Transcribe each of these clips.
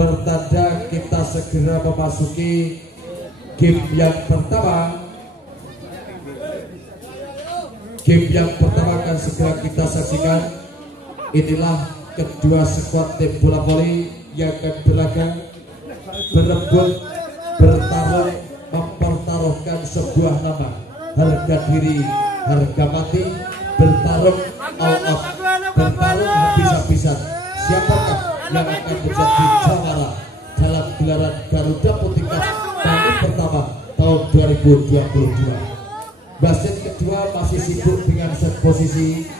Pertanda kita segera memasuki game yang pertama. Game yang pertama akan segera kita saksikan. Inilah kedua skuad tim bola voli yang akan berlaga, berebut, bertarung, mempertaruhkan sebuah nama, harga diri, harga mati, bertarung all out, bertarung habis-habisan. Siapakah yang akan menjadi juara dalam gelaran Garuda Putih Cup tahun pertama tahun 2022? Wasit kedua masih sibuk dengan set posisi.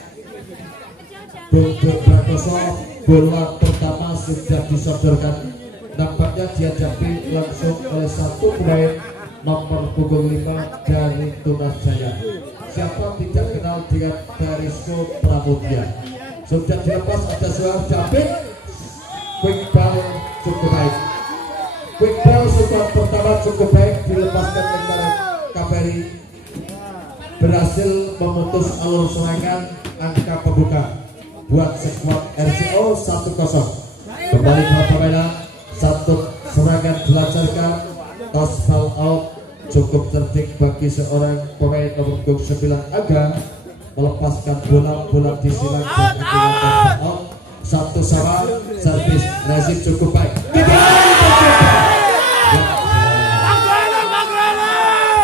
Untuk Prakoso, bola pertama sudah disodorkan. Nampaknya dihadapi langsung oleh satu pemain nomor punggung 5 dari Tunas Jaya. Siapa tidak kenal dengan Darisko Pramudia. Sudah dilepas, ada suara David. Quick ball cukup baik. Quick ball sudah pertama cukup baik, dilepaskan oleh Kaveri. Berhasil memutus alur serangan, angka pembuka buat skuad RCO 1-0. Kembali ke permainan, satu serangan dilancarkan, toss ball out, cukup cerdik bagi seorang pemain nomor 9 Aga melepaskan bola disilang dan out. Satu sama, servis Razif cukup baik.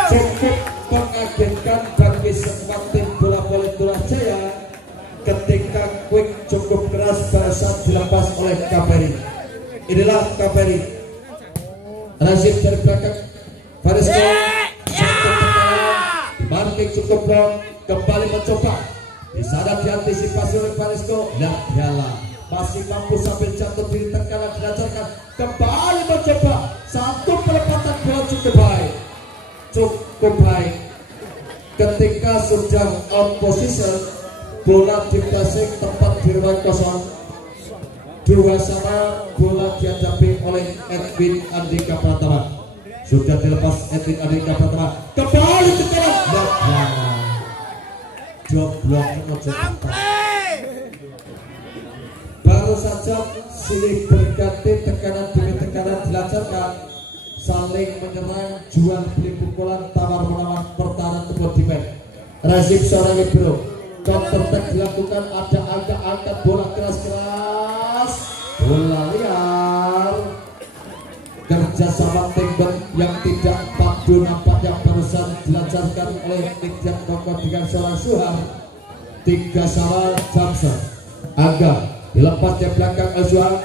Cukup mengagetkan bagi skuad tim bola voli Tunas Jaya ketika quick cukup keras pada saat dilepas oleh Kaveri. Inilah Kaveri. Razif dari belakang, Farisko marking cukup long, kembali mencoba. Di sana diantisipasi oleh Farisko, dan Diala masih mampu sambil jatuh diri terkadang dilancarkan, kembali mencoba. Satu pelepatan bola cukup baik. Ketika sudah out position, bola dipasing tepat di ruang kosong. 2-2, bola dihadapi oleh Edwin Andika Pratama. Sudah dilepas Edwin Andika Pratama, kembali ke kanan. Joblok baru saja silih berganti, tekanan demi tekanan dilancarkan, saling menyerang, jual beli pukulan, tawar menawar, pertahanan tempat dimen. Razif seorang libero, counter attack dilakukan, ada angkat bola keras, bola liar. Kerjasama tembak yang tidak padu nampaknya barusan dilancarkan oleh Nikjan Koko dengan seorang Suhar. 3-1 Jamson. Aga dilepas di belakang Azwar.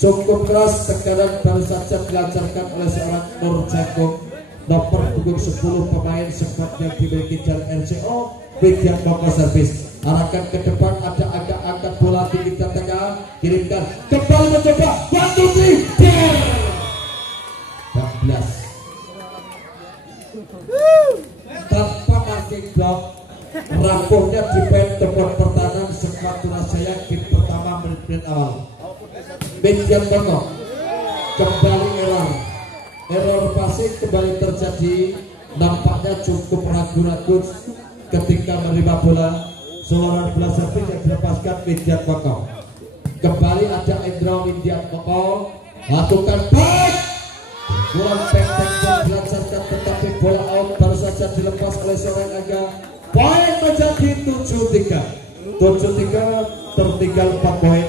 Cukup keras, tekanan baru saja dilancarkan oleh seorang Nur Jangkung, nomor punggung 10 pemain skuad yang dimiliki dari RCO. Nikjan Koko servis, arahkan ke depan, ada agak angkat bola tinggi dan tengah, kirimkan, kembali mencoba, 1-2 14 tanpa marking block. Rampungnya di poin tempat pertahanan skuad Tunas Jaya di pertama menit awal. Nikjan Koko kembali error passing kembali terjadi. Nampaknya cukup ragu-ragu ketika menerima bola. Seorang bola servis yang dilepaskan Nikjan Koko. Kembali ada Indra Nikjan Koko, lakukan baik, bola pendek dan dilancarkan, tetapi bola out baru saja dilepas oleh seorang Aga. Poin menjadi 7-3. Tertinggal 4 poin.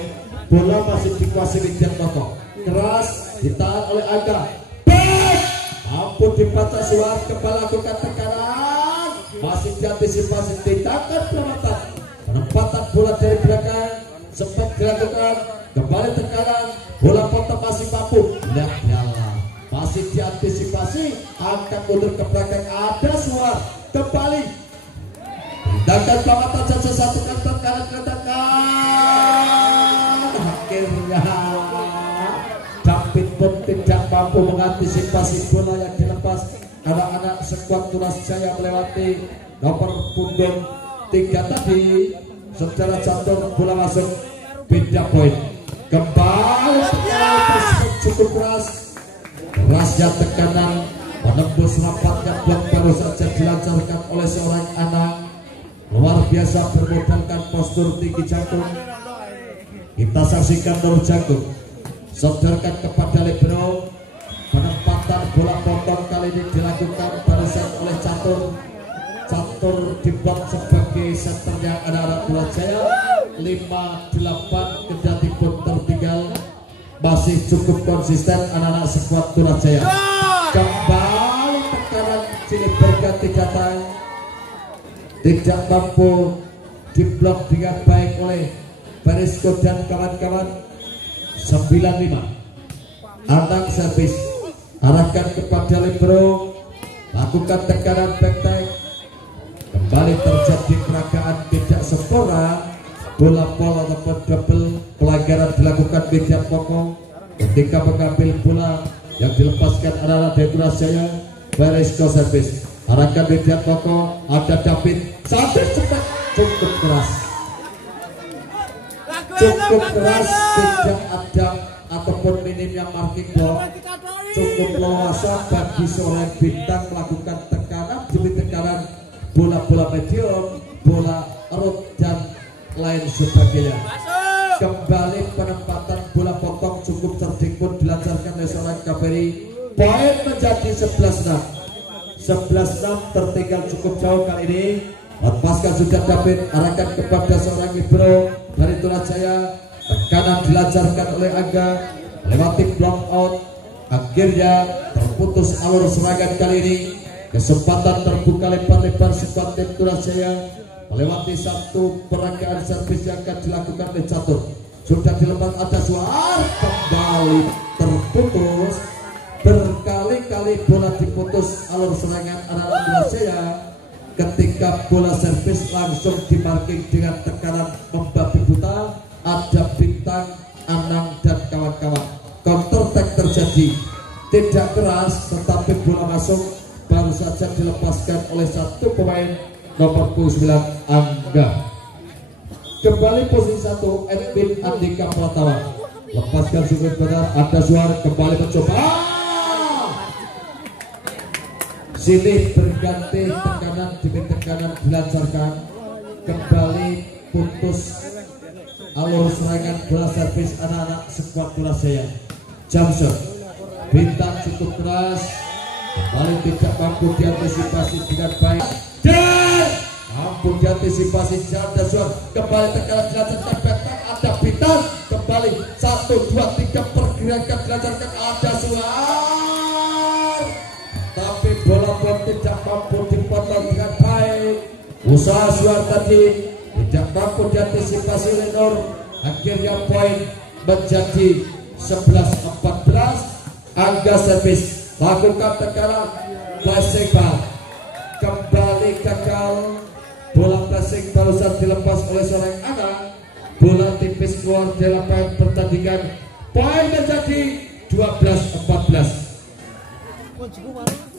Bola masih dikuasai Nikjan Koko. Keras ditahan oleh Aga. Baik, ampun dibaca Suar, kembali lakukan tekanan, masih diantisipasi, tindakan penempatan bola dari belakang sempat dilakukan, kembali tekanan, bola potong masih mampu, lihat Diala masih diantisipasi, angkat mundur ke belakang, ada Suar, kembali tindakan penempatan saja, satu kantor kanan akhirnya David pun tidak mampu mengantisipasi bola yang dilepas. Anak-anak skuad Tunas Jaya melewati nomor punggung 3 tadi. Secara jantung bola masuk, beda poin. Kembali cukup keras, kerasnya tekanan menembus rapatnya blok baru saja dilancarkan oleh seorang anak. Luar biasa bermodalkan postur tinggi jantung. Kita saksikan Nur Jagung sodorkan kepada libero. Penempatan bola potong kali ini dilakukan barusan oleh Catur. Catur dibuat sebagai senternya anak-anak Durajaya. 5-8 kendati pun tertinggal, masih cukup konsisten anak-anak skuad Durajaya. Kembali tekanan cilik berganti datang, tidak mampu diblok dengan baik oleh Barisko dan kawan-kawan. 9-5 Anang servis, arahkan kepada libero, lakukan tekanan back-back. Kembali terjadi peragaan tidak sempurna, bola pola ataupun double. Pelanggaran dilakukan Medan Koko ketika mengambil bola yang dilepaskan adalah Durajaya. Barisko servis, arahkan Medan Koko, ada David, sampai cepat, cukup keras, tidak ada ataupun minimnya marking ball, cukup leluasa bagi seorang bintang melakukan tekanan demi tekanan bola-bola medium, bola root dan lain sebagainya. Kembali penempatan bola potong cukup cerdik pun dilancarkan oleh seorang Kaveri. Poin menjadi 11-6. 11-6 tertinggal cukup jauh kali ini. Lepaskan sudah David, arahkan kepada seorang libero dari Durajaya. Tekanan dilancarkan oleh Angga, melewati block out. Akhirnya terputus alur serangan kali ini. Kesempatan terbuka lebar-lebar skuad tim Durajaya melewati satu peragaan servis yang akan dilakukan oleh Catur. Sudah dilepas, ada suara, kembali terputus. Berkali-kali bola diputus alur serangan anak-anak Durajaya. Ketika bola servis langsung dimarking dengan tekanan membabi buta. Ada Bintang, Anang dan kawan-kawan. Counter attack terjadi, tidak keras tetapi bola masuk, baru saja dilepaskan oleh satu pemain nomor 9 Angga. Kembali posisi 1 Edwin Andika Pratawa, lepaskan sudut benar, ada suara, kembali mencoba. Sini berganti tekanan demi tekanan dilancarkan, kembali putus alur serangan bola servis anak-anak skuad Durajaya. Jamshot, Bintang cukup keras, kembali tidak mampu diantisipasi dengan baik dan mampu diantisipasi dan suara. Kembali tekanan dilancarkan, ada Bintang, kembali 1, 2, 3 pergerakan dilancarkan, ada suara, tapi bola pun tidak mampu dipotong dengan baik. Usaha suara tadi tidak mampu diantisipasi oleh Nur. Akhirnya poin menjadi 11-14. Angga servis, lakukan tekanan, passing ball, kembali gagal. Bola passing barusan dilepas oleh seorang anak, bola tipis keluar dari lapangan pertandingan. Poin menjadi 12-14.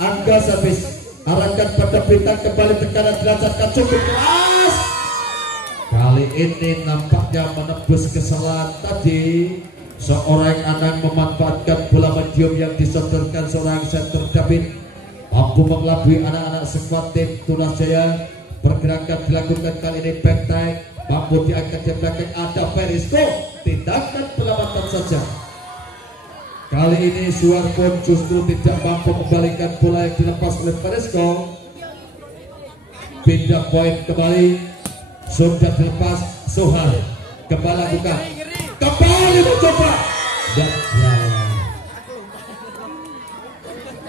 Angga servis, arahkan pada Bintang, kembali tekanan dilancarkan, cukup keras. Kali ini nampaknya menebus kesalahan tadi. Seorang Anang memanfaatkan bola medium yang disodorkan seorang center David, mampu mengelabui anak-anak skuad tim Durajaya. Pergerakan dilakukan kali ini back tag, mampu diangkat di belakang, ada Barisko, tindakan penyelamatan saja. Kali ini Suar pun justru tidak mampu membalikan bola yang dilepas oleh Barisko. Pindah poin kembali, sudah dilepas. Sohar kembali lakukan, kembali mencoba dan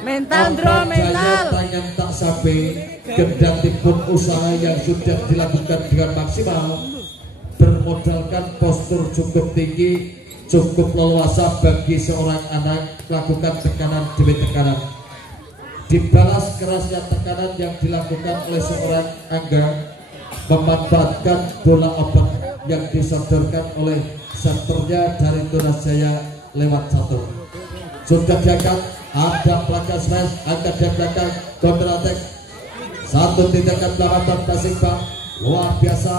mental draw, mental tangan tak sampai. Kendati pun usaha yang sudah dilakukan dengan maksimal, bermodalkan postur cukup tinggi, cukup leluasa bagi seorang anak melakukan tekanan demi tekanan. Dibalas kerasnya tekanan yang dilakukan oleh seorang Angga, memanfaatkan bola open yang disodorkan oleh senternya dari Durajaya lewat satu. Sudah diangkat, ada pelanggan smash, angkat di belakang, counter attack. Satu tindakan pelambatan passing ball luar biasa,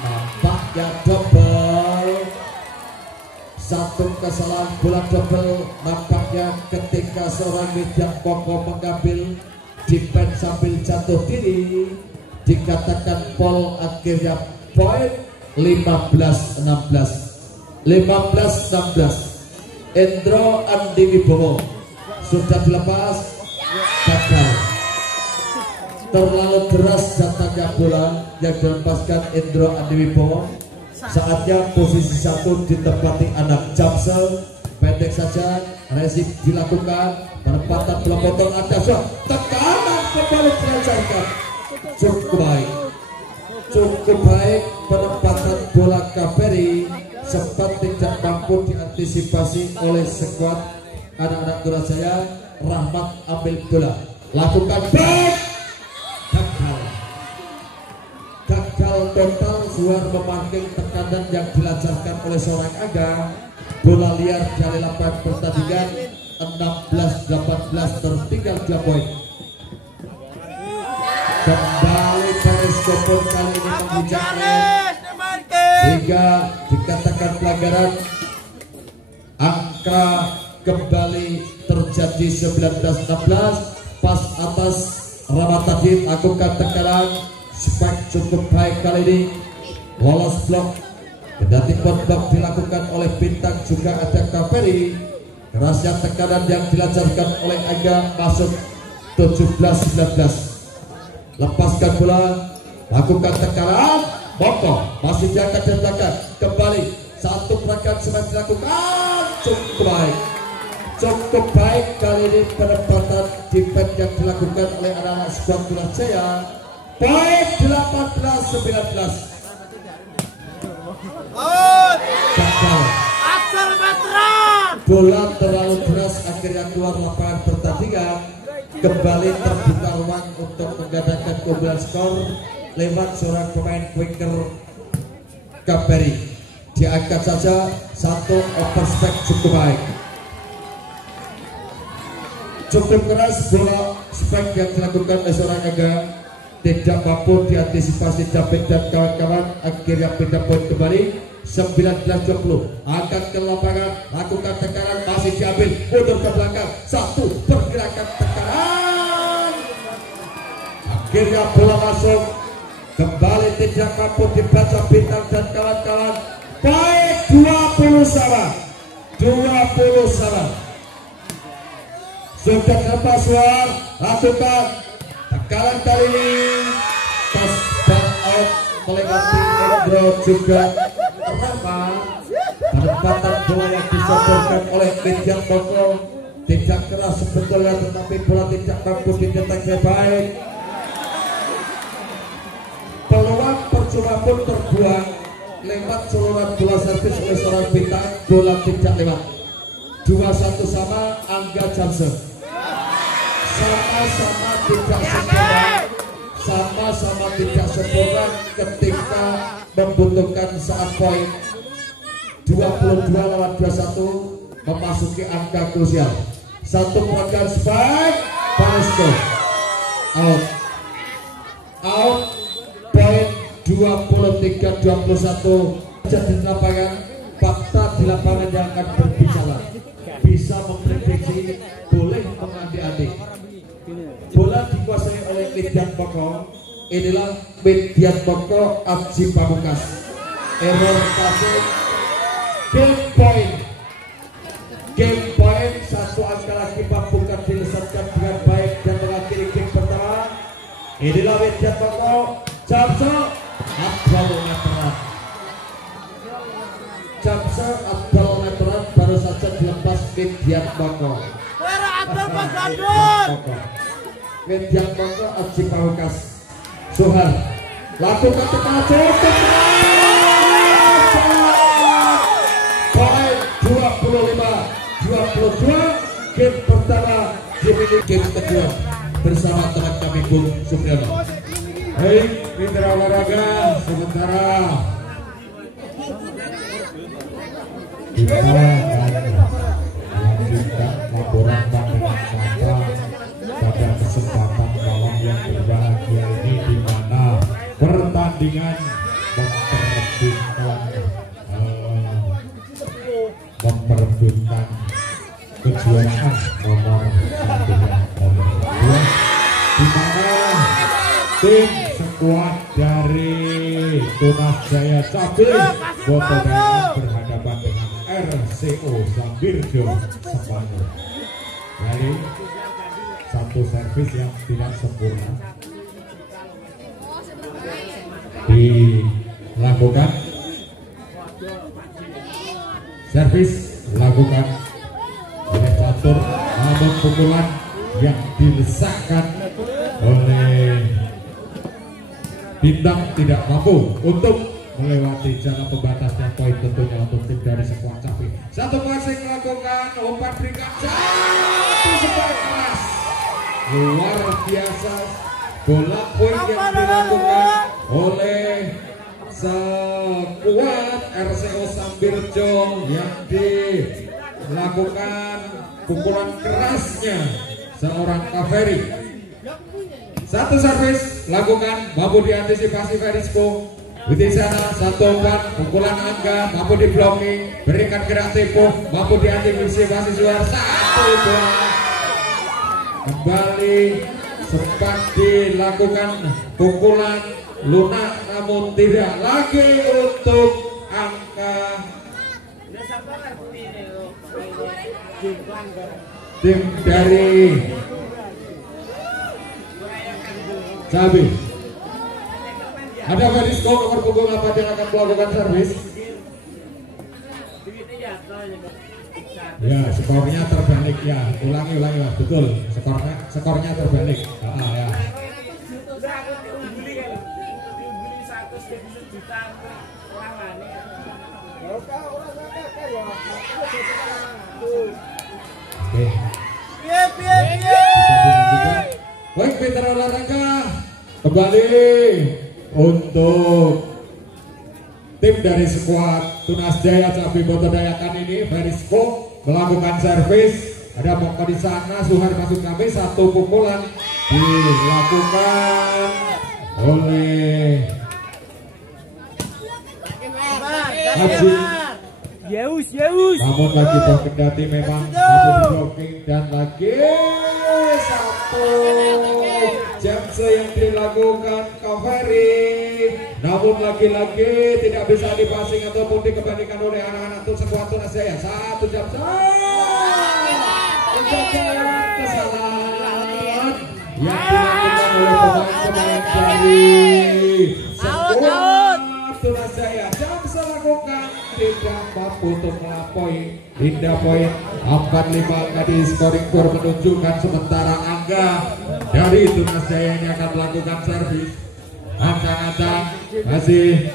nampaknya double. Satu kesalahan bola double nampaknya ketika seorang Medan Koko mengambil defense sambil jatuh diri, dikatakan foul. Akhirnya poin 15-16. 15-16. Endro Andi Wibowo sudah dilepas, gagal. Terlalu deras datangnya bola yang dilepaskan Endro Andi Wibowo. Saatnya posisi 1 ditempati anak Jamsel. Pendek saja, resip dilakukan. Penempatan bola potong ada shot, tekanan kembali dilancarkan. Cukup baik penempatan bola Kaveri, sempat tidak mampu diantisipasi oleh skuad anak-anak Durajaya. Rahmat ambil bola, lakukan back, gagal total. Suar memarking tekanan yang dilancarkan oleh seorang Aga. Bola liar dari lapangan pertandingan. 16-18 tertinggal 2 poin. Kembali Paris Kopon kali ini mengucapkan sehingga dikatakan pelanggaran. Angka kembali terjadi 19-16. Pas atas Ramadadin lakukan tekanan. Spek cukup baik kali ini. Lolos blok. Kendati blok dilakukan oleh Bintang, juga ada Kaveri. Kerasnya tekanan yang dilancarkan oleh Aga masuk 17-19. Lepaskan bola, lakukan tekanan. Boko masih diangkat dan belakang. Kembali satu pergerakan semangat dilakukan. Cukup baik kali ini penempatan defense yang dilakukan oleh anak-anak skuad Durajaya. Poin 18-19. Bola terlalu deras akhirnya keluar lapangan pertandingan. Kembali terbuka ruang untuk menggandakan keunggulan skor lewat seorang pemain winger Kaveri. Diangkat saja satu overspek cukup baik. Cukup keras bola spek yang dilakukan oleh seorang Aga, tidak mampu diantisipasi David dan kawan-kawan. Akhirnya pindah poin kembali 19-20. Angkat ke lapangan, lakukan tekanan, masih diambil, mundur ke belakang. Satu pergerakan tekanan. Akhirnya bola masuk. Kembali tidak mampu dibaca Bintang dan kawan-kawan. Baik 20 sama. Sudah lepas Suar, lakukan tekanan kali ini. Pas back out melewati Endro juga Rama. Penempatan bola yang disodorkan oleh Median Boko tidak keras sebetulnya, tetapi bola tidak mampu dideteksi baik. Peluang percuma pun terbuang lewat seluruh bola servis oleh seorang Bintang. Bola tidak lewat. 2-1 sama. Angga Jamsel sama-sama tidak sempurna, sama-sama tidak sempurna ketika membutuhkan saat poin 22-21 memasuki angka krusial. Satu pelanggaran spike, Paresko out, poin 23-21. Jadi lapangan, fakta di lapangan yang akan berbicara, bisa memprediksi, boleh mengadik-adik. Bola dikuasai oleh Median Boko. Inilah Median Boko Aji Pamungkas. Error passing. Game point. Satu angka lagi Pamungkas dilesatkan dengan baik dan mengakhiri game pertama. Inilah Median Boko. Jamsel Abdul meteran baru saja dilepas Median Boko. Median Boko Aji Pamungkas. Suhar lakukan tekanan cukup. Poin 25-22. Game pertama dimiliki game kedua bersama teman kami Bung Supriyono. Baik, mitra olahraga, sementara kita melanjutkan laporan pandangan mata pada kesempatan malam yang berbahagia ini, di mana pertandingan memperebutkan kejuaraan nomor 1 di mana tim skuad dari Tunas Jaya Cabe berhadapan dengan RCO Sambirjo Semanu. Jadi satu servis yang tidak sempurna dilakukan, servis dilakukan oleh catur, namun pukulan yang dilesakkan oleh Bintang tidak mampu untuk melewati jalan pembatasnya. Poin tentunya untuk tim dari sekuat Capi. Satu masing melakukan umpan berikan satu sepak keras luar biasa. Bola poin yang dilakukan oleh sekuat RCO Sambirjo yang dilakukan pukulan kerasnya seorang Kaveri. Satu servis lakukan, mampu diantisipasi Verisco. Di sana satu umpan pukulan Angga, mampu di blocking, berikan gerak tempo, mampu diantisipasi Suar. Satu bola kembali sempat dilakukan pukulan lunak, namun tidak lagi untuk Angga. Tim dari Cabi. Ada Verisco nomor punggung 8 yang akan melakukan servis. Ya, skornya terbalik ya. Ulangi Mas, betul. Skornya terbalik. Ya. Oke. Baik, Peter olahraga kembali untuk tim dari skuad Tunas Jaya Cabi Boto Dayakan ini. Verisco melakukan servis, ada Moko di sana, Suhar masuk kami, satu pukulan dilakukan oleh Haji Yeus. namun lagi kendati memang mampu di blocking dan lagi satu jamse yang dilakukan Kaveri, namun lagi-lagi tidak bisa dipasing ataupun dikembalikan oleh anak-anak sekuat Tunas Jaya. Satu jamse kesalahan yang dilakukan oleh pemain-pemain dari sekuat Tunas Jaya. Jamse lakukan tidak mampu untuk melampaui hingga poin 45 di scoring board menunjukkan. Sementara Angga dari Tunas Jaya ini akan melakukan servis. Ancang-ancang masih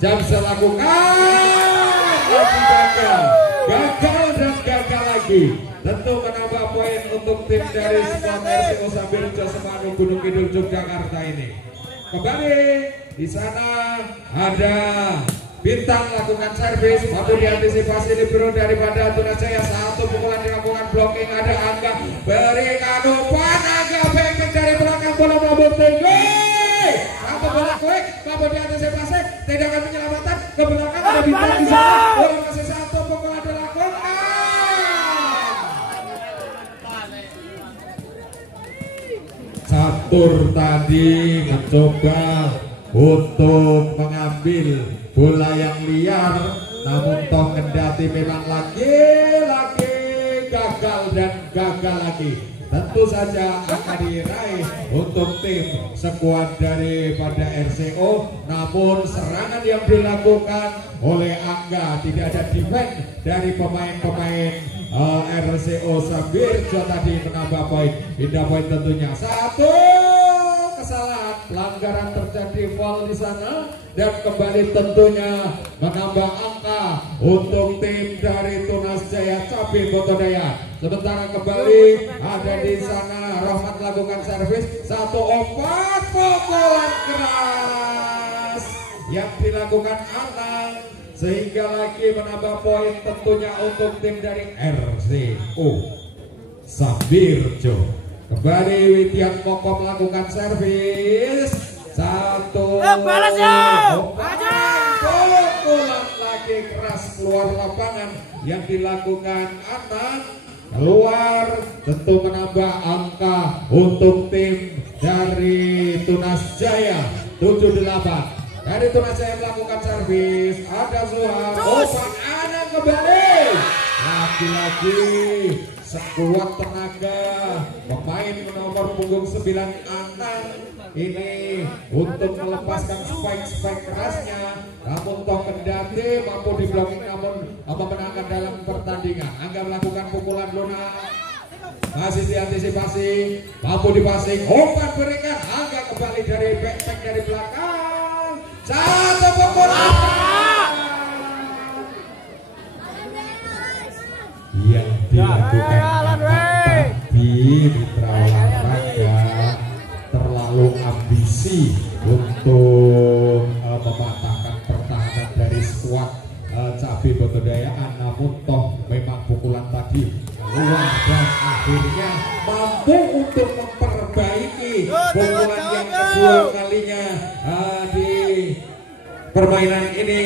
Jamse lakukan lagi gagal dan gagal lagi. Tentu menambah poin untuk tim dari squad RCO Sambirjo Semanu Gunung Kidul Yogyakarta ini. Kembali di sana ada Bintang lakukan servis, mampu diantisipasi libero daripada Tunas Jaya. Satu pukulan dilakukan blocking, ada Angga berikan umpan, Angga backback dari belakang, bola melambung tinggi. Satu bola quick, mampu diantisipasi, tendangan penyelamatan ke belakang, ada Bintang di sana. Bola masih satu pukulan dilakukan. Catur tadi mencoba untuk mengambil bola yang liar, namun toh kendati memang lagi-lagi gagal dan gagal lagi. Tentu saja akan diraih untuk tim sekuat daripada RCO, namun serangan yang dilakukan oleh Angga, tidak ada defense dari pemain-pemain RCO Sambirjo tadi menambah poin. Indah poin tentunya. Satu kesalahan, pelanggaran terjadi, foul di sana, dan kembali tentunya menambah angka untuk tim dari Tunas Jaya Cabi Boto Daya. Sementara kembali ada di sana Rahmat melakukan servis, satu umpan pukulan keras yang dilakukan Anang sehingga lagi menambah poin tentunya untuk tim dari RCO Sambirjo. Kembali Witian Moko melakukan servis, satu pukulan lagi keras keluar lapangan yang dilakukan Anang, keluar, tentu menambah angka untuk tim dari Tunas Jaya. 78 dari Tunas Jaya melakukan servis, ada Suhar, umpan Anang kembali lagi-lagi sekuat tenaga pemain nomor punggung 9 Anang ini untuk melepaskan spike kerasnya, namun toh kendati mampu di blocking namun memenangkan dalam pertandingan. Angga melakukan pukulan lunak, masih diantisipasi, mampu dipasing, umpan berikan, Angga kembali dari back dari belakang, satu pukulan yang dilakukan tadi mitra olahraga terlalu ambisi untuk mematahkan pertahanan dari skuad Cabe Botodayaan, namun toh memang pukulan tadi keluar dan akhirnya mampu untuk memperbaiki pukulan yang kedua kalinya di permainan ini.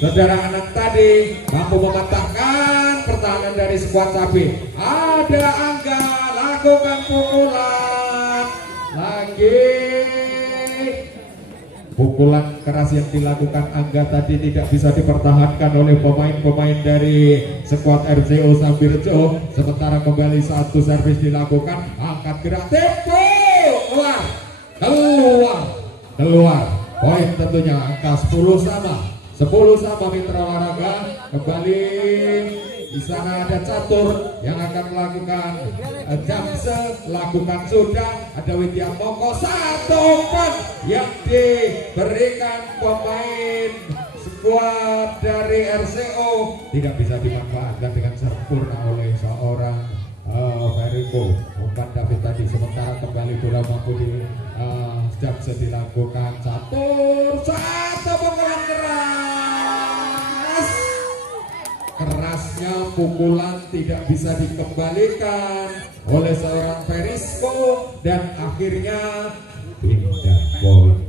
Saudara Anak tadi mampu mematahkan pertahanan dari skuad Cabe. Ada Angga lakukan pukulan lagi. Pukulan keras yang dilakukan Angga tadi tidak bisa dipertahankan oleh pemain-pemain dari skuad RCO Sambirejo. Sementara kembali satu servis dilakukan, angkat gerak tempo, keluar. Poin tentunya angka 10 sama mitra olahraga. Kembali di sana ada Catur yang akan melakukan jamse, lakukan sudah. Ada Widya Moko, satu umpan yang diberikan pemain skuad dari RCO tidak bisa dimanfaatkan dengan sempurna oleh seorang Veriko. Umpan David tadi, sementara kembali bola mampu di jamse dilakukan Catur, satu pukulan keras. Kerasnya pukulan tidak bisa dikembalikan oleh seorang Verisko dan akhirnya pindah poin.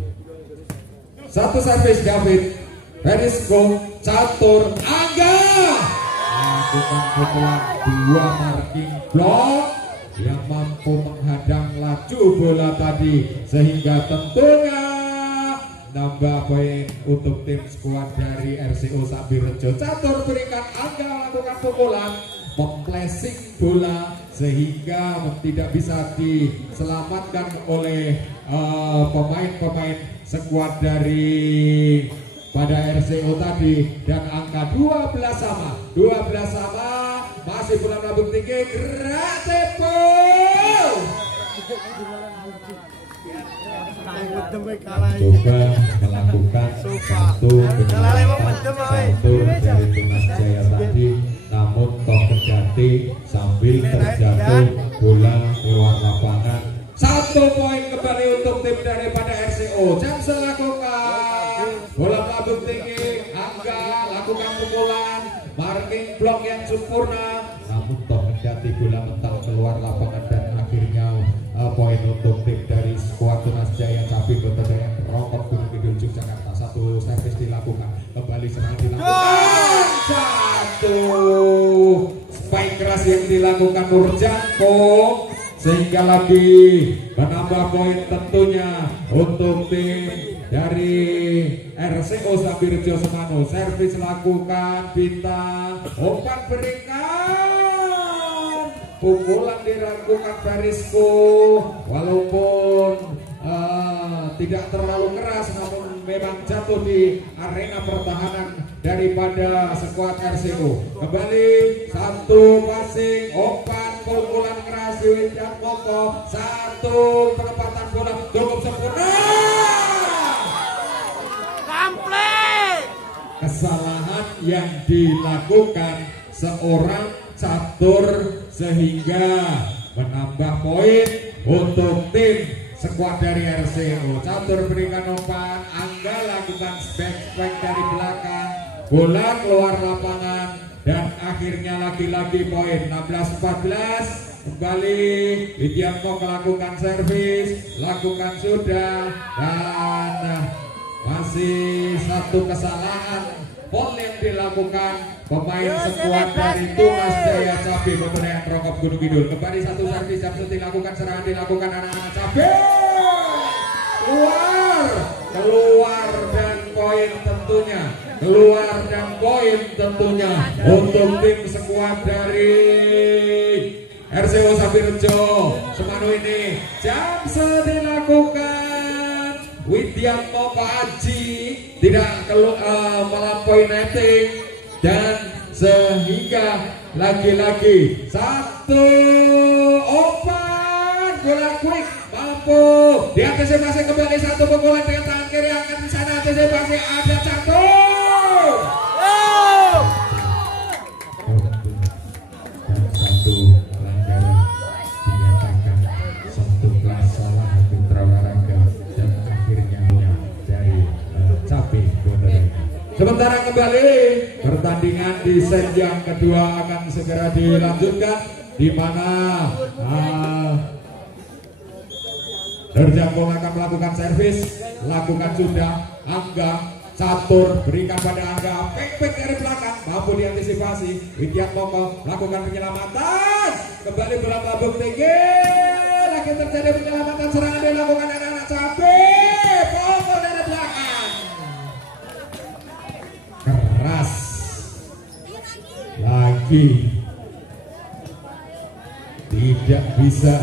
Satu servis David, Verisko, Catur, Angga lakukan pukulan dua marking block yang mampu menghadang laju bola tadi sehingga tentunya nambah poin untuk tim skuad dari RCO Sambirejo. Catur berikan, Angga lakukan pukulan, memplesing bola sehingga tidak bisa diselamatkan oleh pemain-pemain skuad dari pada RCO tadi. Dan angka 12 sama, masih bola melambung tinggi, gerak tempo. Coba melakukan satu dari Tunas Jaya tadi, namun toh kendati sambil terjatuh bola keluar lapangan. Satu poin kembali untuk tim daripada RCO. Jamse lakukan bola melambung tinggi, Angga lakukan pukulan, marking block yang sempurna, namun toh kendati bola mental keluar lapangan dan akhirnya poin untuk tim dari skuad Tunas Jaya Cabe Botodayaan Rokok Gunung Kidul Yogyakarta. Satu servis dilakukan, kembali serangan dilakukan, satu spike keras yang dilakukan Nurjanko sehingga lagi menambah poin tentunya untuk tim dari RCO Sambirejo Semano. Servis lakukan, bintang, umpan berikan, pukulan diragukan Verisko walaupun tidak terlalu keras, namun memang jatuh di arena pertahanan daripada skuad RCO. Kembali satu passing, umpan pukulan keras Widya Moko, satu penempatan bola cukup sempurna. Komplit. Kesalahan yang dilakukan seorang Catur sehingga menambah poin untuk tim skuad dari RCO. Catur berikan umpan, Angga lakukan spek dari belakang, bola keluar lapangan dan akhirnya lagi-lagi poin 16-14. Kembali Widya Moko melakukan servis, lakukan sudah, dan masih satu kesalahan foul yang dilakukan pemain skuad dari Tunas Jaya Cabe Botodayaan Rokok Gunung Kidul. Kembali satu servis jamse dilakukan, serangan dilakukan anak-anak Cabe, keluar dan poin tentunya keluar dan poin tentunya untuk tim skuad dari RCO Sabirjo Semanu ini. Jam dilakukan Widianto Pak Haji tidak melampaui netting dan sehingga lagi-lagi satu umpan bola quick mampu diantisipasi kembali satu pukulan dengan tangan kiri akan di sana antisipasi ada catur satu pelanggaran dinyatakan satu kelas salah putra olahraga dan akhirnya dari Capi Gondoreng. Sementara kembali pertandingan di set yang kedua akan segera dilanjutkan, di mana Derjambong akan melakukan servis, lakukan sudah Angga catur berikan pada Angga, pek dari belakang mampu diantisipasi. Widiat Moko melakukan penyelamatan, kembali bola melambung tinggi, lagi terjadi penyelamatan, serangan dilakukan anak-anak Cabe, pokok dari belakang keras lagi tidak bisa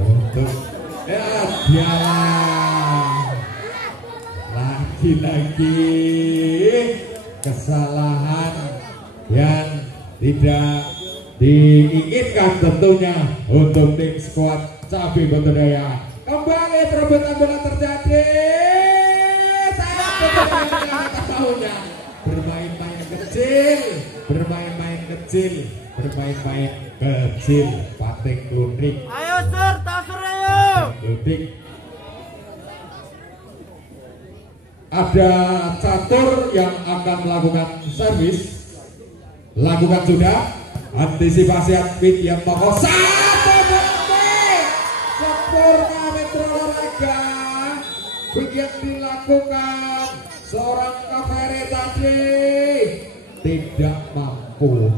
untuk jalan lagi-lagi kesalahan yang tidak diinginkan tentunya untuk tim skuad Cabi Bantudaya. Kembali perebutan bola terjadi, tahunnya bermain-main kecil, pating lunik. Ayo Sir, tasur ayo. Lunik. Ada catur yang akan melakukan servis, lakukan sudah antisipasi atlet yang mau satu bola sempurna Metro Olahraga yang dilakukan seorang Kaveri tadi tidak mampu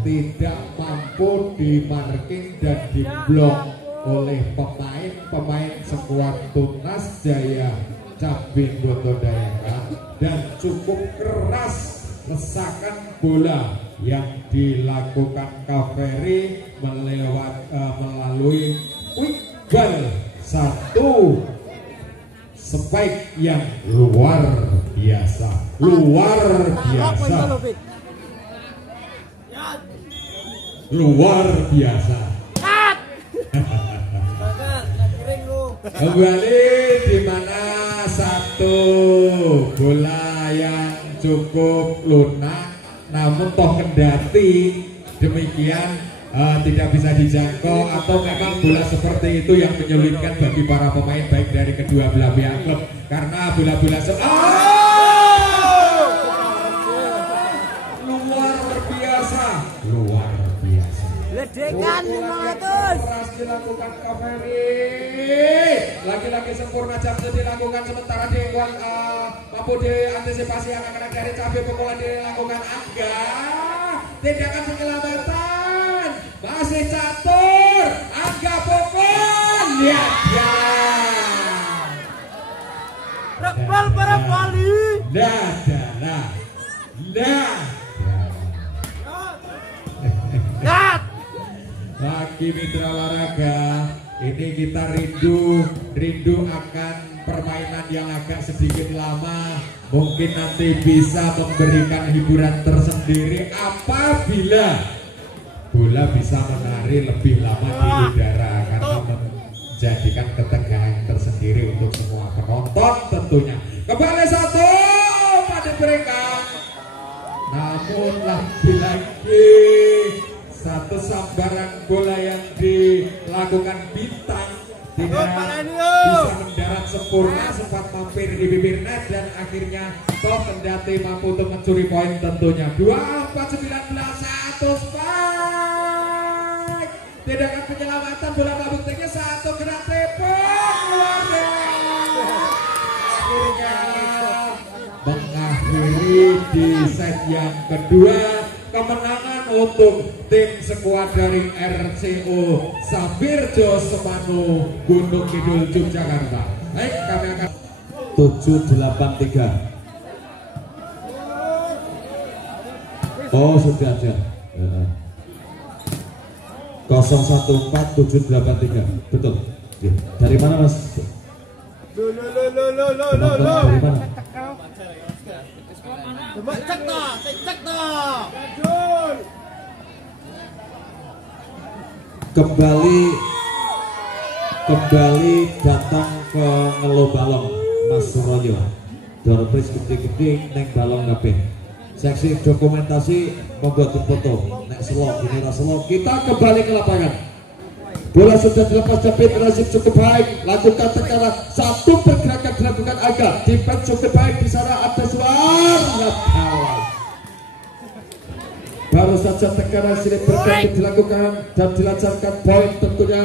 dimarking dan diblok oleh pemain skuad Tunas Jaya Cabin Bantudaya dan cukup keras lesakan bola yang dilakukan Kaveri melalui quick ball satu spike yang luar biasa. Kembali di mana satu bola yang cukup lunak, namun toh kendati demikian tidak bisa dijangkau atau memang bola seperti itu yang menyulitkan bagi para pemain baik dari kedua belah pihak klub karena bola-bola luar biasa. Ledekan 500. Keras dilakukan Kaveri. Lagi-lagi sempurna jam dilakukan sementara mampu diantisipasi anak-anak dari Cabe, pukulan dilakukan Angga. Tindakan penyelamatan masih catur. Angga pukul. Lihat ya. Rekbal para wali. Bagi mitra olahraga, ini kita rindu akan permainan yang agak sedikit lama. Mungkin nanti bisa memberikan hiburan tersendiri apabila bola bisa menari lebih lama di udara karena menjadikan ketegangan tersendiri untuk semua penonton tentunya. Kembali satu pada berikan, namun lagi-lagi satu sambaran bola yang dilakukan Bintang tidak bisa mendarat sempurna, sempat mampir di bibir net dan akhirnya toh kendati mampu untuk mencuri poin tentunya. 24-19 satu spike, tindakan penyelamatan bola mabuk tinggi satu gerak tepung akhirnya mengakhiri di set yang kedua. Kemenangan untuk tim skuad dari RCO Sabirjo Semanu Gunung Kidul Yogyakarta. Baik, kami akan 783. Oh sudah ada 014783 betul. Dari mana Mas? Dari mana? Coba cek toh, cek toh. Kembali datang ke Ngelo Balong Mas Suroyo. Dorpris gede-gede neng balong kabeh. Seksi dokumentasi membuat foto nek selok ini selok. Kita kembali ke lapangan. Bola sudah dilepas tapi Razif cukup baik, lakukan tekanan, satu pergerakan dilakukan agak defense cukup baik di sana, ada suara kawan. Baru saja tekanan sini berganti dilakukan dan dilancarkan poin tentunya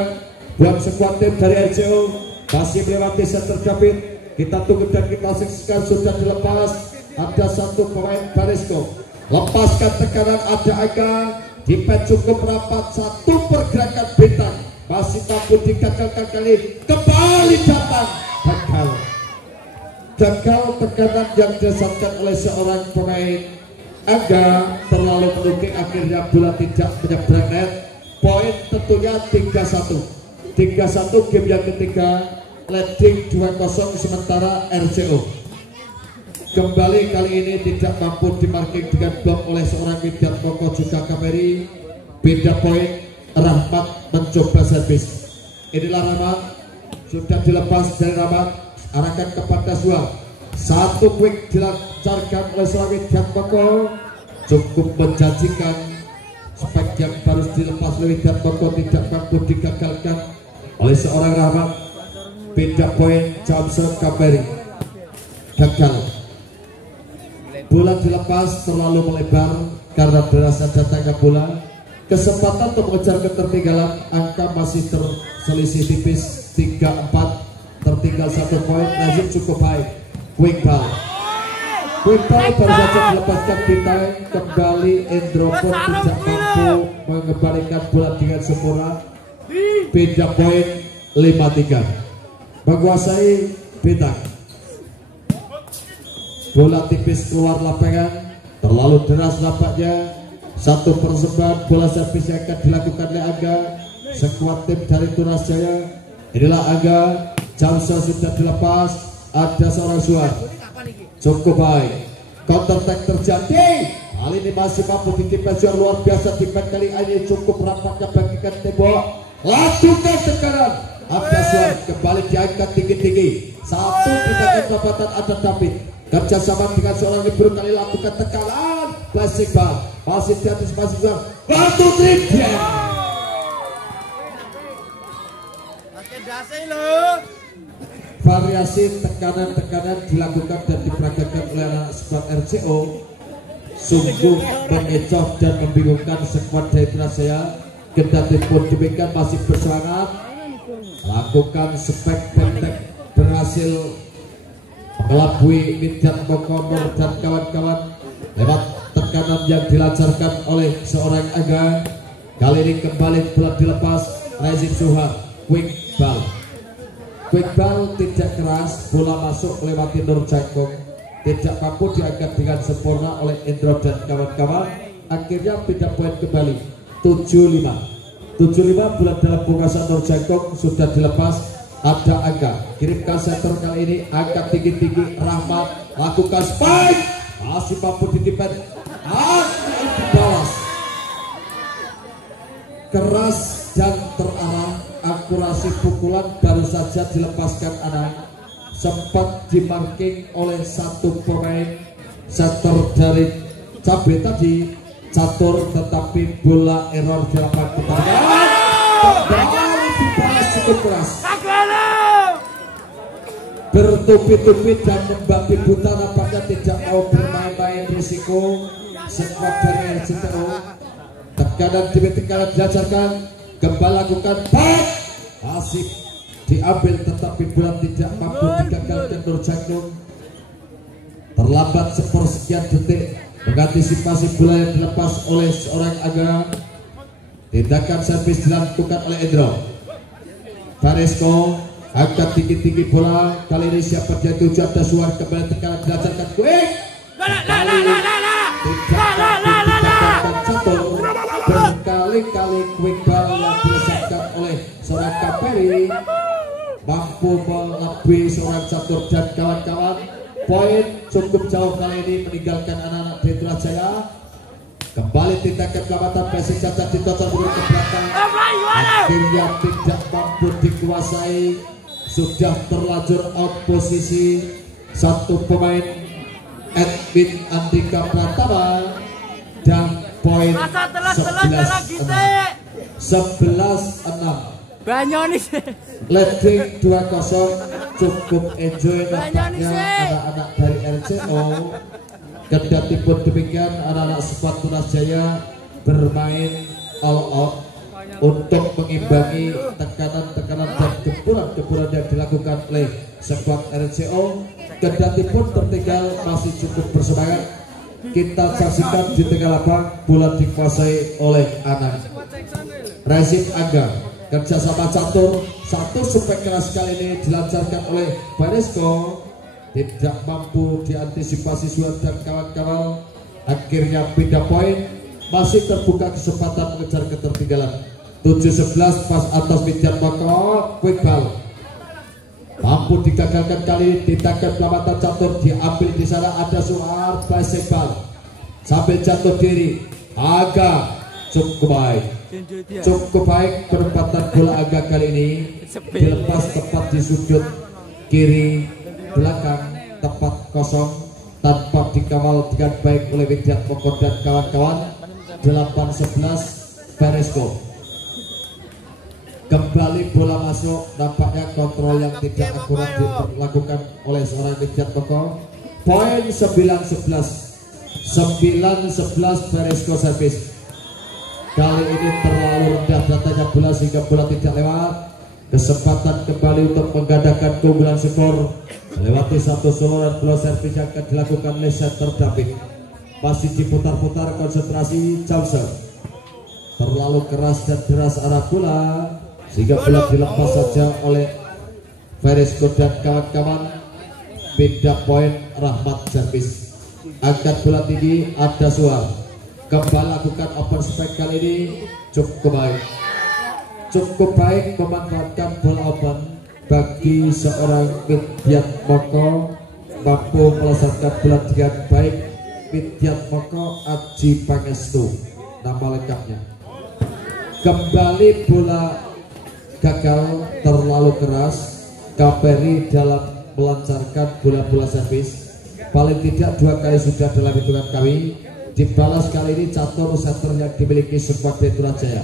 buat sekuat tim dari RCO. Masih melewati center David. Kita tunggu dan kita saksikan sudah dilepas. Ada satu pemain Barisco, lepaskan tekanan, ada Aga, defense cukup rapat, satu pergerakan bintang masih mampu digagalkan kali, kembali datang gagal tekanan yang disebabkan oleh seorang pemain Aga terlalu menukik, akhirnya bola tidak menyeberang net. Poin tentunya 3-1 game yang ketiga, leading 2-0 sementara RCO. Kembali kali ini tidak mampu dimarking dengan blok oleh seorang Midan Moko juga Kameri. Beda poin, Rahmat mencoba servis. Inilah Rahmat, sudah dilepas dari Rahmat, arahkan kepada Suar. Satu quick dilancarkan oleh seorang Midan Moko, cukup menjanjikan. Spek yang baru dilepas oleh Midan Moko tidak mampu digagalkan oleh seorang Rahmat. Beda poin, Johnson Kameri gagal. Bola dilepas terlalu melebar karena berasa datangnya bola. Kesempatan untuk mengejar ketertinggalan, angka masih terselisih tipis 3-4, tertinggal 1 poin. Nazim cukup baik. Quick ball baru saja dilepaskan di time. Kembali Endro pun tidak mampu mengembalikan bola dengan sempurna. Beda poin 5-3, menguasai bintang. Bola tipis keluar lapangan, terlalu deras nampaknya. Satu persembahan bola servis yang akan dilakukan oleh Aga, sekuat tim dari Tunas Jaya. Inilah Aga, Jamsa sudah dilepas, ada seorang Suar, cukup baik. Counter attack terjadi, kali ini masih mampu ditipis yang luar biasa. Defense kali ini cukup rapatnya bagikan tembok, lakukan tekanan. Ada Suar, kembali diangkat tinggi-tinggi. Satu tindakan perapatan ada David. Kerjasama dengan seorang Ibru kali lakukan tekanan, plastik ball masih di atas masih besar, batu tripnya. Variasi tekanan-tekanan dilakukan dan diperagakan oleh anak skuad RCO, sungguh mengecoh dan membingungkan skuad dari Trasaya. Kendati pun demikian masih bersemangat, lakukan spek pendek, berhasil mengelabui Midan Mokomor dan kawan-kawan lewat tekanan yang dilancarkan oleh seorang Aga. Kali ini kembali bola dilepas, Razif Suhar, quick ball tidak keras, bola masuk melewati Nur Jangkung, tidak mampu diangkat dengan sempurna oleh Indro dan kawan-kawan. Akhirnya beda poin kembali 7-5. Bola dalam penguasaan Nur Jangkung sudah dilepas. Ada Aga, kirimkan center kali ini, angkat tinggi-tinggi. Rahmat lakukan spike, masih mampu ditipet, dibalas keras dan terarah. Akurasi pukulan baru saja dilepaskan anak, sempat dimarking oleh satu pemain center dari Cabe tadi, Catur, tetapi bola error di lapangan pertandingan. Kembali dibalas cukup keras, bertubi-tubi dan membabi buta, nampaknya tidak mau bermain-main risiko. Sekuat dari RCTO, tekanan tekanan dilancarkan, kembali lakukan back, masih diambil tetapi bola tidak mampu digagalkan Nur Jangkung. Terlambat sepersekian detik mengantisipasi bola yang dilepas oleh seorang Aga. Tindakan servis dilakukan oleh Endro. Barisco Angkat tinggi-tinggi bola. Kali ini siapa dia tuju ada suara kembali tekanan dilancarkan quick. Berkali-kali quick ball yang diletakkan oleh seorang Kaperi mampu melebih seorang catur dan kawan-kawan. Poin cukup jauh kali ini meninggalkan anak-anak Detra Jaya. Kembali tindakan kelamatan Pesik Caca ditotor dulu ke belakang. Akhirnya tidak mampu dikuasai. Sudah terlanjur out posisi satu pemain Edwin Andika Pratama dan poin 11-6. Banyak Leading 2-0 cukup enjoy nampaknya anak-anak dari RCO. Kendati pun demikian anak-anak skuad Tunas Jaya bermain all out untuk mengimbangi tekanan-tekanan dan gempuran-gempuran yang dilakukan oleh skuad RCO. Kendati pun tertinggal masih cukup bersemangat. Kita saksikan di tengah lapang bola dikuasai oleh Anang Razif Angga. Kerjasama catur satu supek keras kali ini dilancarkan oleh Baresko, tidak mampu diantisipasi Suat dan kawan-kawan. Akhirnya pindah poin, masih terbuka kesempatan mengejar ketertinggalan. 7-11 pas atas Widjat Moko, quick ball mampu digagalkan kali. Tindakan pelamatan catur diambil di sana ada Suar basic ball sambil jatuh diri. Agak cukup baik penempatan bola agak kali ini dilepas tepat di sudut kiri belakang tepat kosong tanpa dikawal dengan baik oleh Widjat Moko dan kawan-kawan. 8-11 Baresko. Kembali bola masuk, nampaknya kontrol yang tidak akurat dilakukan oleh seorang Widjat Moko. Poin 9-11 Baresko servis. Kali ini terlalu rendah datanya bola sehingga bola tidak lewat. Kesempatan kembali untuk menggandakan keunggulan skor melewati satu solo dan bola servis yang akan dilakukan oleh center David. Masih diputar-putar konsentrasi Jamser. Terlalu keras dan deras arah bola sehingga bola dilepas saja oleh Baresko dan kawan-kawan. Beda poin Rahmat servis. Angkat bola tinggi ada Suar. Kembali lakukan open spike kali ini cukup baik memanfaatkan bola open bagi seorang Widjat Moko, mampu melesatkan bola dengan baik. Widjat Moko Aji Pangestu nama lengkapnya. Kembali bola gagal, terlalu keras Kaperi dalam melancarkan bola-bola servis. Paling tidak 2 kali sudah dalam hitungan kami. Dibalas kali ini catur setter yang dimiliki skuad Detra Jaya.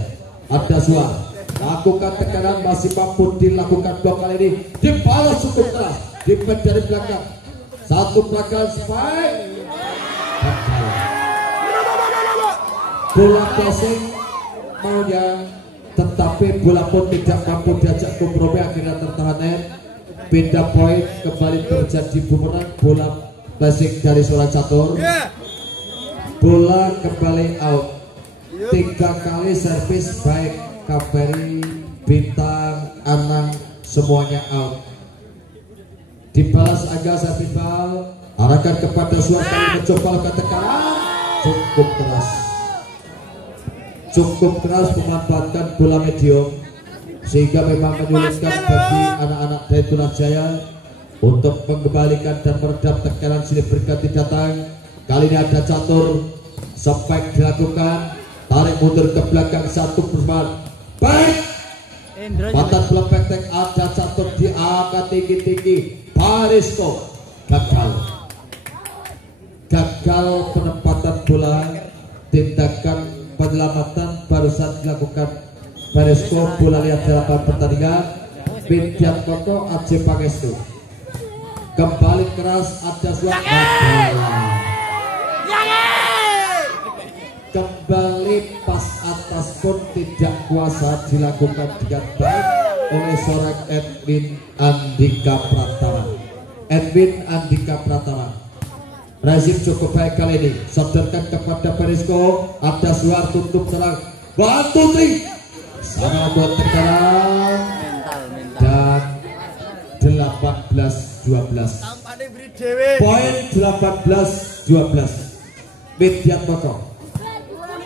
Ada Suar lakukan tekanan, masih mampu dilakukan 2 kali ini. Dibalas cukup keras, dipet dari belakang. Satu belakang spike. Bola passing maunya, tetapi bola pun tidak mampu diajak kompromi, akhirnya tertahan net. Beda poin kembali terjadi bumerang, bola passing dari seorang catur. Bola kembali out. 3 kali servis baik Kaperi, Bintang, Anang semuanya out. Dibalas agak servis bal, arahkan kepada Suar kali mencoba lakukan tekanan. Cukup keras memanfaatkan bola medium sehingga memang menyulitkan bagi anak-anak dari Tunas Jaya untuk mengembalikan dan meredam tekanan silih berganti datang. Kali ini ada catur, spike dilakukan, tarik mundur ke belakang satu persembahan. Baik, pantat bola pektek ada catur diangkat tinggi-tinggi. Baresko gagal penempatan bola. Tindakan penyelamatan barusan dilakukan Baresko. Bola lihat dalam pertandingan. Widjat Moko Aji Pangestu. Kembali keras ada suara. Kembali pas atas pun tidak kuasa dilakukan dengan baik oleh seorang Edwin Andika Pratama. Razif cukup baik kali ini, sodorkan kepada Baresko. Ada Suar tutup serang, 1-2-3 sama buat tekanan dan 18-12. Tampane beri dhewe. Poin 18-12. Median Toko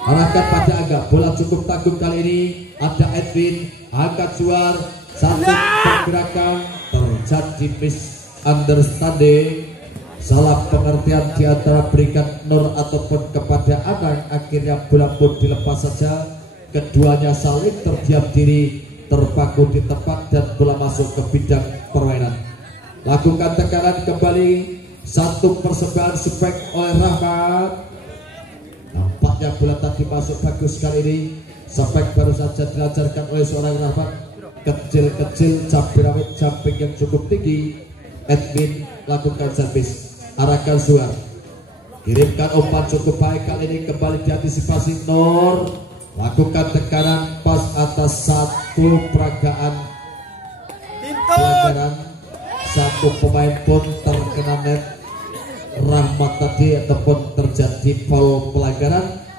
arahkan pada Angga, bola cukup tanggung kali ini. Ada Edwin angkat juar, satu pergerakan terjadi misunderstanding, salah pengertian di antara berikan Nur ataupun kepada Anang. Akhirnya bola pun dilepas saja, keduanya saling terdiam diri, terpaku di tempat dan bola masuk ke bidang permainan. Lakukan tekanan kembali, satu persembahan spek oleh Rahmat. Nampaknya bola tadi masuk bagus kali ini. Spek baru saja dilancarkan oleh seorang Rahmat, kecil-kecil jumping yang cukup tinggi. Edwin lakukan servis, arahkan suar, kirimkan umpan cukup baik kali ini. Kembali diantisipasi Nur, lakukan tekanan pas atas satu peragaan pelanggaran. Satu pemain pun terkena net Rahmat tadi ataupun terjadi foul pelanggaran.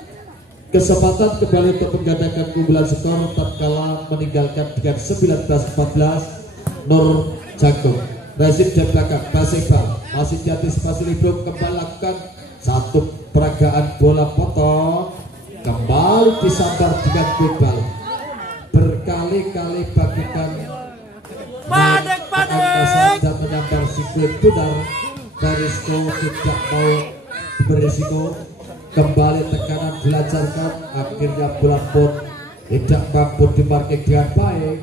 Kesempatan kembali untuk menggandakan keunggulan skor tatkala meninggalkan dengan 19-14 Nur Jagung. Rezim dari belakang Baseball masih diantisipasi Libro, kembali lakukan satu peragaan bola potong, kembali disambar dengan quickball. Berkali-kali bagikan Padek dan menyambar si Tudar. Perisko tidak mau berisiko, kembali tekanan dilancarkan. Akhirnya bola pun tidak mampu dimarking dengan baik,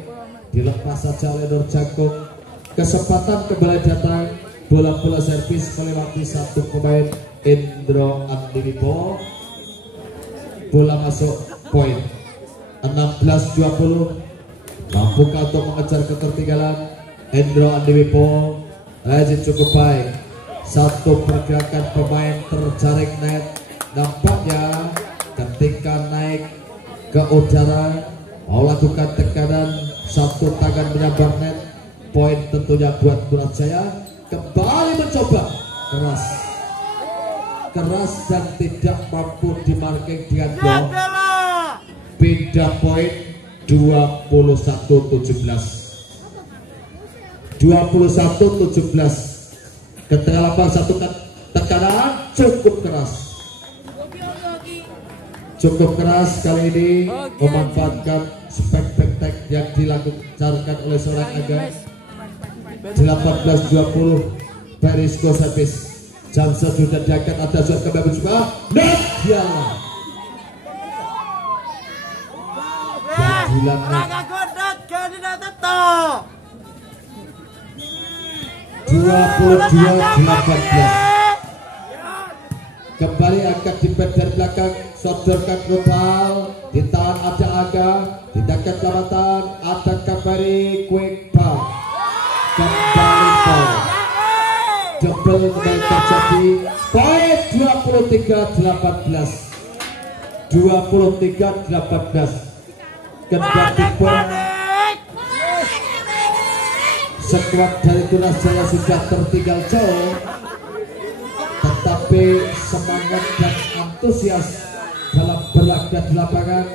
dilepas saja oleh Nur Jagung. Kesempatan kembali datang, bola-bola servis melewati satu pemain Indro Andiwipo. Bola masuk, poin 16-20. Mampukah untuk mengejar ketertinggalan Indro Andiwipo? Rajin cukup baik, satu pergerakan pemain terjaring net. Nampaknya ketika naik ke udara mau lakukan tekanan, satu tangan menyambar net. Poin tentunya buat Murat Jaya. Kembali mencoba keras dan tidak mampu dimarking dengan gol. Beda poin 21-17. 21-17. Ketika lapang satu tekanan cukup keras kali ini, memanfaatkan spek back yang dilakukan oleh seorang Angga. 18-20. Perisko servis, jam sudah diangkat, ada shot kembali juga. Net Diala. Jadilan net 22-18. Kembali angkat di bed dari belakang, sodorkan brutal, ditahan ada Angga, tindakan kelewatan, ada Kabari, quick ball, kembali ball, double kembali terjadi. Poin 23-18. 23-18. Kendati pun sekuat dari Tunas Jaya sudah tertinggal jauh, tetapi semangat dan antusias dalam berlaga di lapangan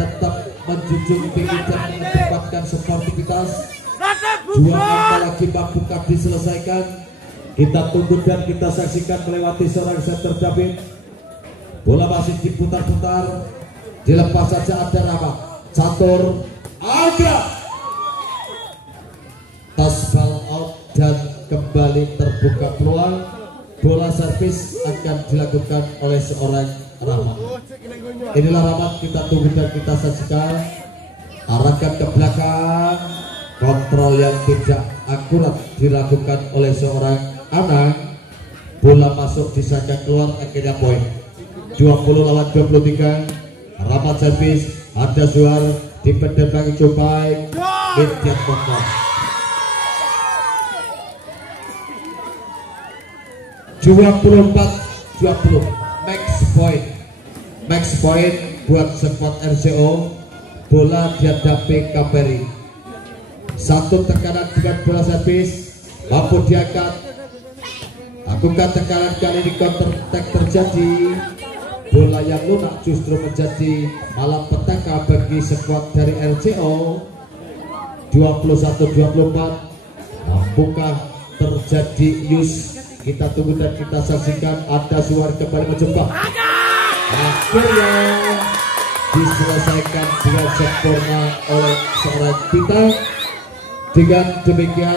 tetap menjunjung tinggi dan mengedepankan sportivitas. Dua angka lagi mampukah diselesaikan? Kita tunggu dan kita saksikan melewati seorang center David. Bola masih diputar-putar, dilepas saja ada Rahmat, catur agak tasbal out dan kembali terbuka peluang. Bola servis akan dilakukan oleh seorang Rahmat. Inilah Rahmat, kita tunggu dan kita saksikan. Arahkan ke belakang, kontrol yang tidak akurat dilakukan oleh seorang Anang. Bola masuk disangka keluar, akhirnya poin 20-23. Rahmat servis, ada suar di pedang cobai Median Toko. 24-20. Max point buat squad RCO. Bola dihadapi Kabari. Satu tekanan dengan bola servis, mampu diangkat. Lakukan tekanan kali ini, counter attack terjadi. Bola yang lunak justru menjadi malapetaka bagi squad dari RCO. 21-24. buka terjadi yus. Kita tunggu dan kita saksikan. Ada suara kembali mencoba, akhirnya diselesaikan dengan sempurna oleh seorang Pita. Dengan demikian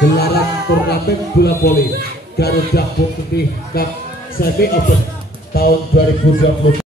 gelaran turnamen bola voli Garuda Putih Cup Semi Open tahun 2020